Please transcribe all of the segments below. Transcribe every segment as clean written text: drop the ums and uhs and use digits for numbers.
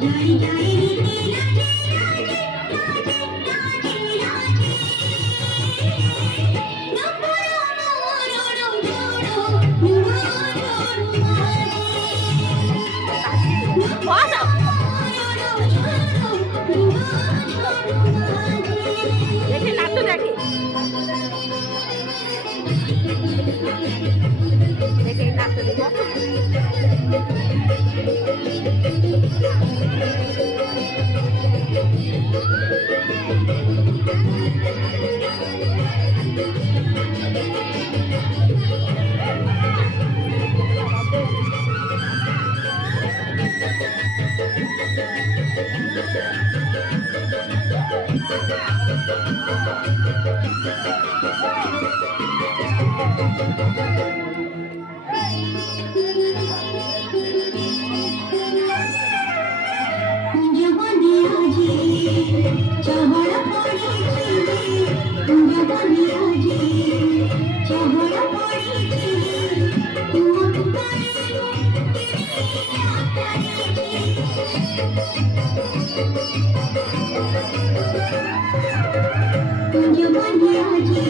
যাই যাই রীতি রাজে রাজে রাজে রাজে নপরো নরো নরো দেখে নাট্য দেখে দেখে নাট্য দেখে কুঞ্জবনে আজি চহর পড়েছি কুঞ্জবনে আজি চহর পড়েছি তোমার কুঞ্জবনে আজি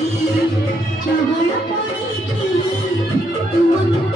চহর পড়েছি তোমার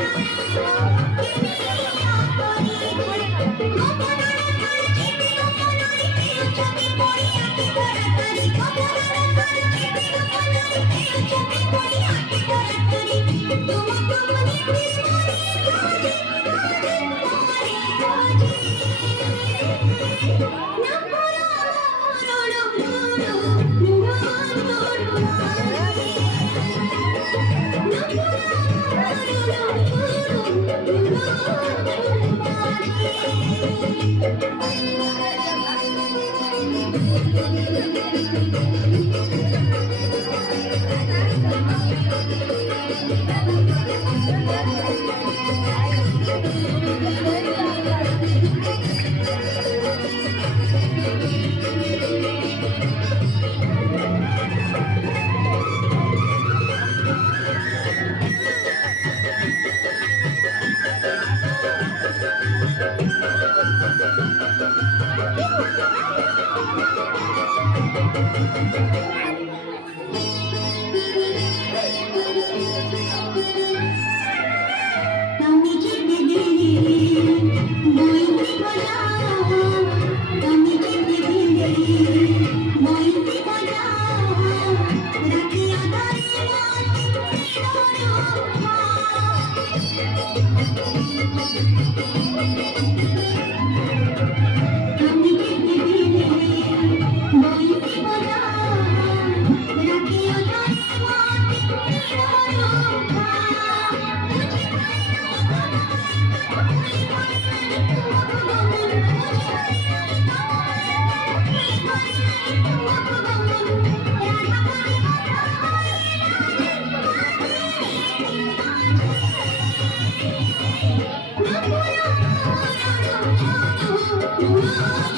তুমি যেতে দিলে বইতে বজাও তুমি যেতে দিলে বইতে বজাও রাখি আধারে তুমি যেতে দিলে বইতে বজাও রাখি আধারে Oh,